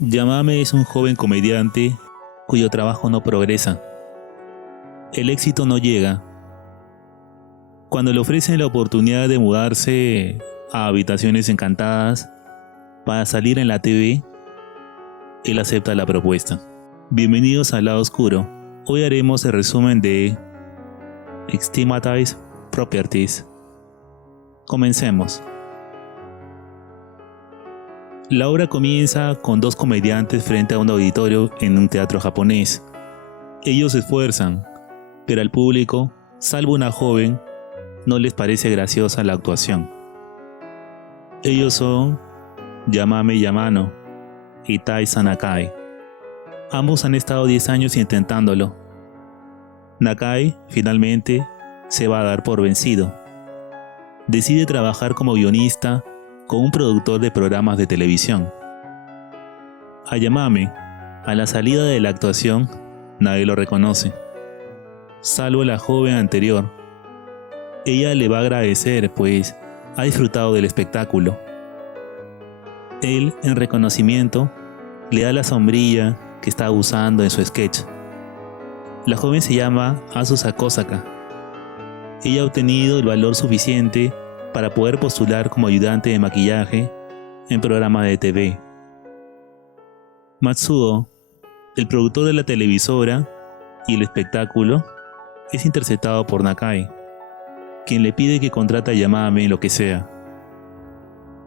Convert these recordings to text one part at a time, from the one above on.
Yamame es un joven comediante cuyo trabajo no progresa. El éxito no llega. Cuando le ofrecen la oportunidad de mudarse a habitaciones encantadas para salir en la TV, él acepta la propuesta. Bienvenidos al lado oscuro. Hoy haremos el resumen de Stigmatized Properties. Comencemos. La obra comienza con dos comediantes frente a un auditorio en un teatro japonés. Ellos se esfuerzan, pero al público, salvo una joven, no les parece graciosa la actuación. Ellos son Yamame Yamano y Taisa Nakai. Ambos han estado 10 años intentándolo. Nakai, finalmente, se va a dar por vencido. Decide trabajar como guionista con un productor de programas de televisión. A Yamame, a la salida de la actuación, nadie lo reconoce, salvo la joven anterior. Ella le va a agradecer, pues ha disfrutado del espectáculo. Él, en reconocimiento, le da la sombrilla que estaba usando en su sketch. La joven se llama Azusa Kosaka. Ella ha obtenido el valor suficiente para poder postular como ayudante de maquillaje en programas de TV. Matsuo, el productor de la televisora y el espectáculo, es interceptado por Nakai, quien le pide que contrate a Yamame en lo que sea.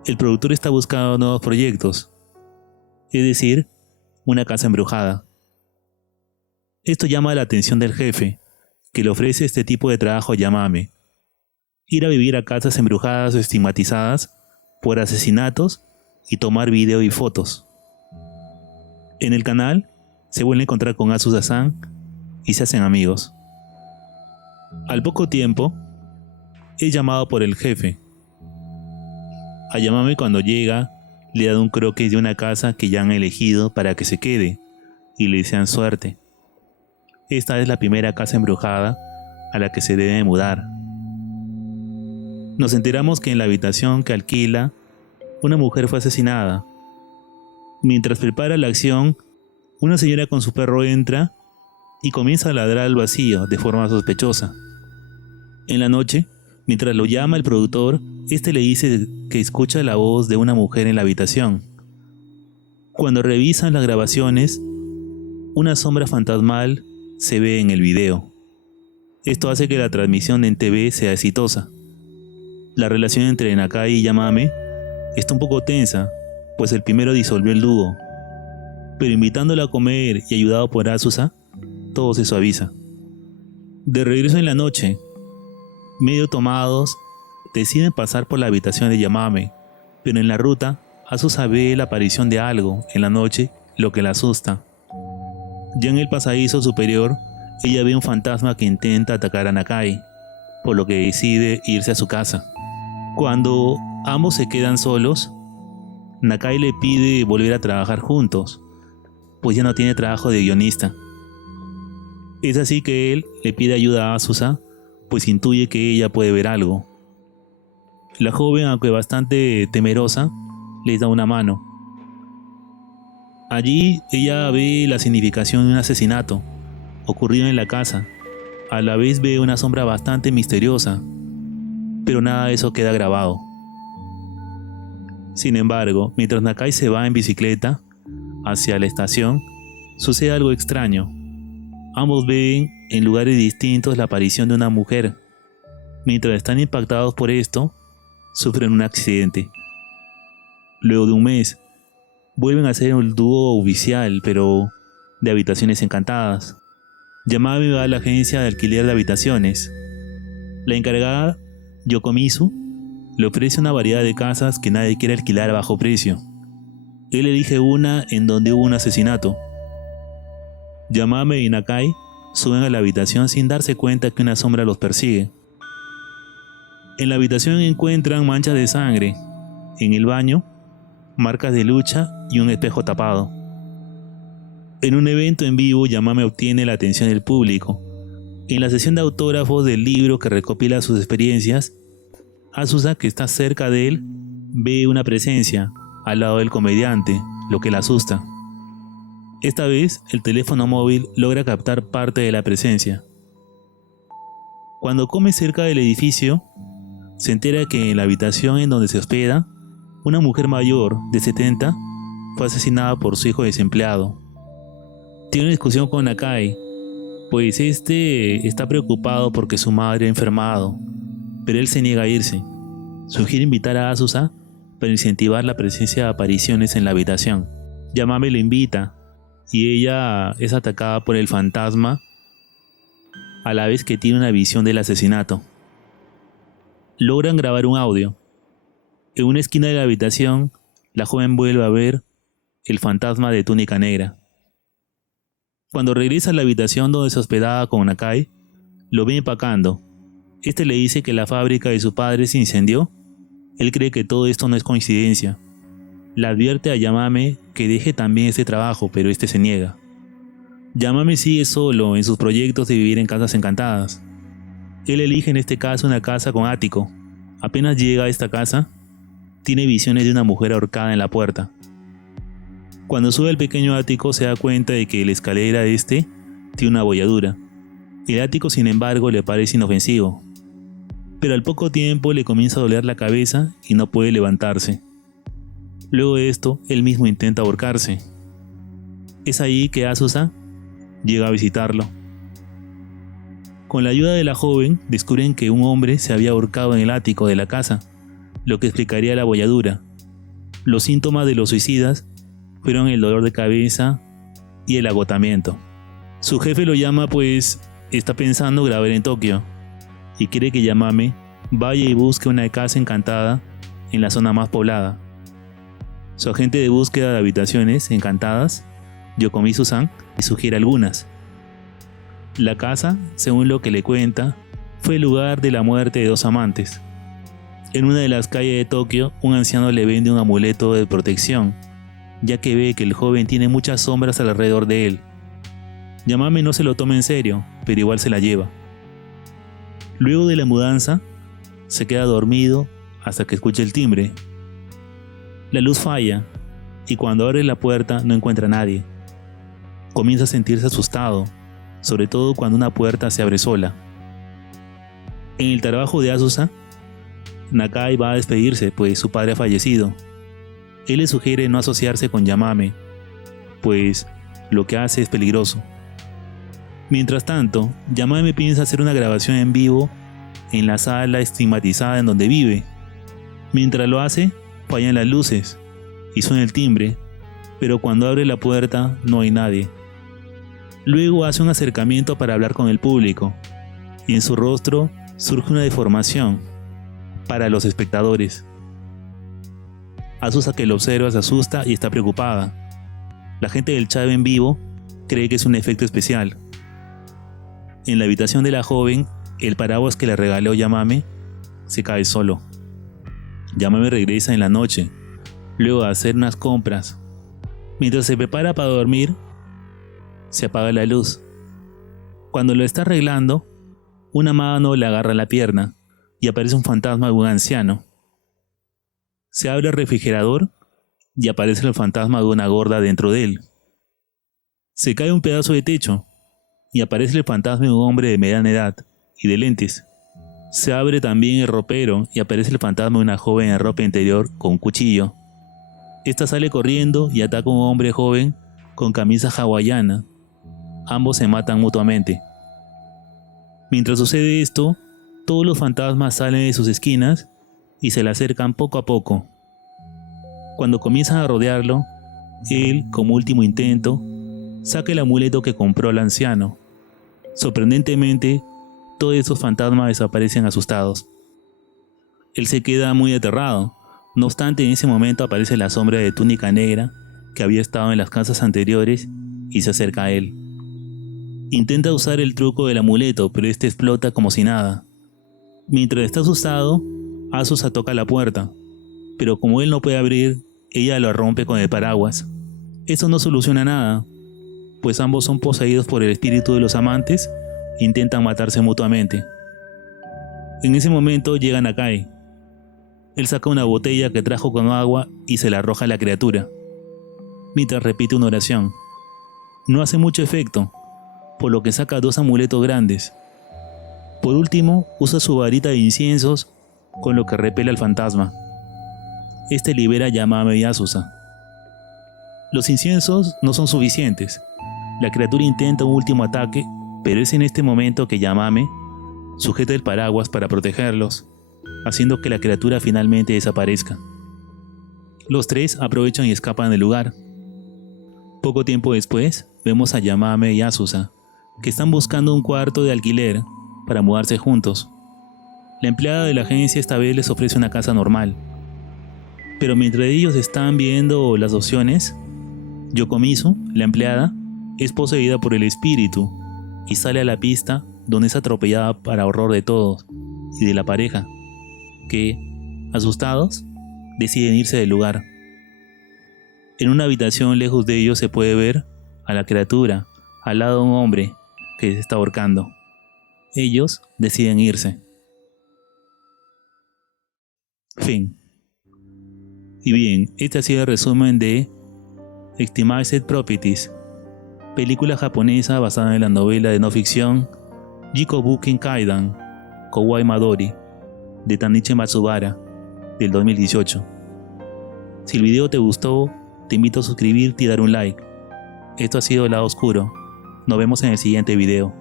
El productor está buscando nuevos proyectos, es decir, una casa embrujada. Esto llama la atención del jefe, que le ofrece este tipo de trabajo a Yamame: ir a vivir a casas embrujadas o estigmatizadas por asesinatos y tomar video y fotos. En el canal se vuelve a encontrar con Azusa-san y se hacen amigos. Al poco tiempo, es llamado por el jefe. A Yamame, cuando llega, le da un croquis de una casa que ya han elegido para que se quede y le desean suerte. Esta es la primera casa embrujada a la que se debe mudar. Nos enteramos que en la habitación que alquila, una mujer fue asesinada. Mientras prepara la acción, una señora con su perro entra y comienza a ladrar al vacío de forma sospechosa. En la noche, mientras lo llama el productor, este le dice que escucha la voz de una mujer en la habitación. Cuando revisan las grabaciones, una sombra fantasmal se ve en el video. Esto hace que la transmisión en TV sea exitosa. La relación entre Nakai y Yamame está un poco tensa, pues el primero disolvió el dúo, pero invitándola a comer y ayudado por Azusa, todo se suaviza. De regreso en la noche, medio tomados, deciden pasar por la habitación de Yamame, pero en la ruta, Azusa ve la aparición de algo en la noche, lo que la asusta. Ya en el pasadizo superior, ella ve un fantasma que intenta atacar a Nakai, por lo que decide irse a su casa. Cuando ambos se quedan solos, Nakai le pide volver a trabajar juntos, pues ya no tiene trabajo de guionista. Es así que él le pide ayuda a Azusa, pues intuye que ella puede ver algo. La joven, aunque bastante temerosa, le da una mano. Allí ella ve la significación de un asesinato ocurrido en la casa. A la vez ve una sombra bastante misteriosa, pero nada de eso queda grabado. Sin embargo, mientras Nakai se va en bicicleta hacia la estación, sucede algo extraño. Ambos ven en lugares distintos la aparición de una mujer. Mientras están impactados por esto, sufren un accidente. Luego de un mes, vuelven a ser un dúo oficial, pero de habitaciones encantadas. Yamame va a la agencia de alquiler de habitaciones. La encargada, Yokomizu, le ofrece una variedad de casas que nadie quiere alquilar a bajo precio. Él elige una en donde hubo un asesinato. Yamame y Nakai suben a la habitación sin darse cuenta que una sombra los persigue. En la habitación encuentran manchas de sangre. En el baño, marcas de lucha y un espejo tapado. En un evento en vivo, Yamame obtiene la atención del público. En la sesión de autógrafos del libro que recopila sus experiencias, Azusa, que está cerca de él, ve una presencia al lado del comediante, lo que la asusta. Esta vez, el teléfono móvil logra captar parte de la presencia. Cuando come cerca del edificio, se entera que en la habitación en donde se hospeda, una mujer mayor de 70 fue asesinada por su hijo desempleado. Tiene una discusión con Nakai, pues este está preocupado porque su madre ha enfermado, pero él se niega a irse. Sugiere invitar a Azusa para incentivar la presencia de apariciones en la habitación. Yamame lo invita y ella es atacada por el fantasma a la vez que tiene una visión del asesinato. Logran grabar un audio. En una esquina de la habitación, la joven vuelve a ver el fantasma de túnica negra. Cuando regresa a la habitación donde se hospedaba con Nakai, lo ve empacando. Este le dice que la fábrica de su padre se incendió. Él cree que todo esto no es coincidencia. Le advierte a Yamame que deje también este trabajo, pero este se niega. Yamame sigue solo en sus proyectos de vivir en casas encantadas. Él elige en este caso una casa con ático. Apenas llega a esta casa, tiene visiones de una mujer ahorcada en la puerta. Cuando sube al pequeño ático se da cuenta de que la escalera de este tiene una abolladura. El ático, sin embargo, le parece inofensivo. Pero al poco tiempo le comienza a doler la cabeza y no puede levantarse. Luego de esto, él mismo intenta ahorcarse. Es ahí que Azusa llega a visitarlo. Con la ayuda de la joven, descubren que un hombre se había ahorcado en el ático de la casa, lo que explicaría la abolladura. Los síntomas de los suicidas fueron el dolor de cabeza y el agotamiento. Su jefe lo llama pues está pensando grabar en Tokio y quiere que Yamame vaya y busque una casa encantada en la zona más poblada. Su agente de búsqueda de habitaciones encantadas, Yokomizu-san, le sugiere algunas. La casa, según lo que le cuenta, fue el lugar de la muerte de dos amantes. En una de las calles de Tokio, un anciano le vende un amuleto de protección, ya que ve que el joven tiene muchas sombras alrededor de él. Yamame no se lo toma en serio, pero igual se la lleva. Luego de la mudanza, se queda dormido hasta que escucha el timbre. La luz falla, y cuando abre la puerta no encuentra a nadie. Comienza a sentirse asustado, sobre todo cuando una puerta se abre sola. En el trabajo de Azusa, Nakai va a despedirse, pues su padre ha fallecido. Él le sugiere no asociarse con Yamame, pues lo que hace es peligroso. Mientras tanto, Yamame piensa hacer una grabación en vivo en la sala estigmatizada en donde vive. Mientras lo hace, fallan las luces y suena el timbre, pero cuando abre la puerta no hay nadie. Luego hace un acercamiento para hablar con el público, y en su rostro surge una deformación para los espectadores. Azusa, que lo observa, se asusta y está preocupada. La gente del chat en vivo cree que es un efecto especial. En la habitación de la joven, el paraguas que le regaló Yamame se cae solo. Yamame regresa en la noche, luego de hacer unas compras. Mientras se prepara para dormir, se apaga la luz. Cuando lo está arreglando, una mano le agarra la pierna y aparece un fantasma de un anciano. Se abre el refrigerador y aparece el fantasma de una gorda dentro de él. Se cae un pedazo de techo y aparece el fantasma de un hombre de mediana edad y de lentes. Se abre también el ropero y aparece el fantasma de una joven en ropa interior con un cuchillo. Esta sale corriendo y ataca a un hombre joven con camisa hawaiana. Ambos se matan mutuamente. Mientras sucede esto, todos los fantasmas salen de sus esquinas y se le acercan poco a poco. Cuando comienzan a rodearlo, él, como último intento, saca el amuleto que compró al anciano. Sorprendentemente, todos esos fantasmas desaparecen asustados. Él se queda muy aterrado. No obstante, en ese momento aparece la sombra de túnica negra que había estado en las casas anteriores y se acerca a él. Intenta usar el truco del amuleto, pero este explota como si nada. Mientras está asustado, Azusa toca la puerta, pero como él no puede abrir, ella lo rompe con el paraguas. Eso no soluciona nada, pues ambos son poseídos por el espíritu de los amantes e intentan matarse mutuamente. En ese momento llega Nakai. Él saca una botella que trajo con agua y se la arroja a la criatura, mientras repite una oración. No hace mucho efecto, por lo que saca 2 amuletos grandes. Por último, usa su varita de inciensos, con lo que repele al fantasma. Este libera a Yamame y Azusa. Los inciensos no son suficientes. La criatura intenta un último ataque, pero es en este momento que Yamame sujeta el paraguas para protegerlos, haciendo que la criatura finalmente desaparezca. Los 3 aprovechan y escapan del lugar. Poco tiempo después, vemos a Yamame y Azusa, que están buscando un cuarto de alquiler para mudarse juntos. La empleada de la agencia esta vez les ofrece una casa normal. Pero mientras ellos están viendo las opciones, Yokomizu, la empleada, es poseída por el espíritu y sale a la pista, donde es atropellada para horror de todos y de la pareja, que, asustados, deciden irse del lugar. En una habitación lejos de ellos se puede ver a la criatura al lado de un hombre que se está ahorcando. Ellos deciden irse. Fin. Y bien, este ha sido el resumen de Extimated Properties, película japonesa basada en la novela de no ficción Jikobuken Kaidan Kowai Madori de Tanichi Matsubara del 2018. Si el video te gustó, te invito a suscribirte y dar un like. Esto ha sido El Lado Oscuro. Nos vemos en el siguiente video.